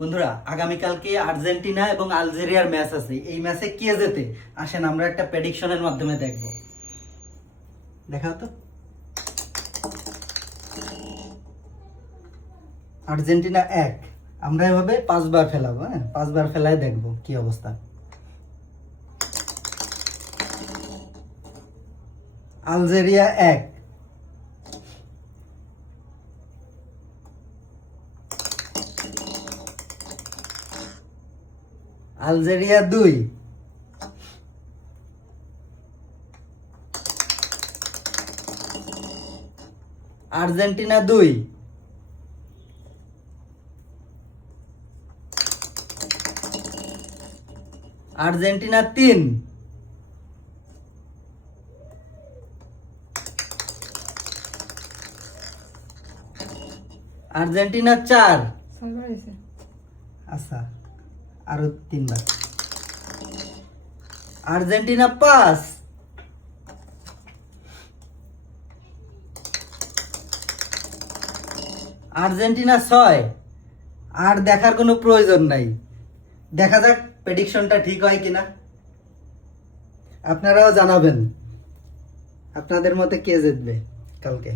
বন্ধুরা, আগামীকালকে আর্জেন্টিনা এবং আলজেরিয়ার ম্যাচ আছে। এই ম্যাচে কে জেতে আসেন আমরা একটা প্রেডিকশনের মাধ্যমে দেখব। দেখাও তো। আর্জেন্টিনা 1, আমরা এভাবে 5বার ফেলাবো। হ্যাঁ, 5বার ফেলায় দেখব কি অবস্থা। Algeria 1, Algeria 2, Argentina 2, Argentina 3, Argentina 4, আচ্ছা আরো 3বার, আর্জেন্টিনা 5, আর্জেন্টিনা 6। আর দেখার কোনো প্রয়োজন নাই, দেখা যাক প্রেডিকশনটা ঠিক হয় কিনা। আপনারাও জানাবেন আপনাদের মতে কে জিতবে কালকে।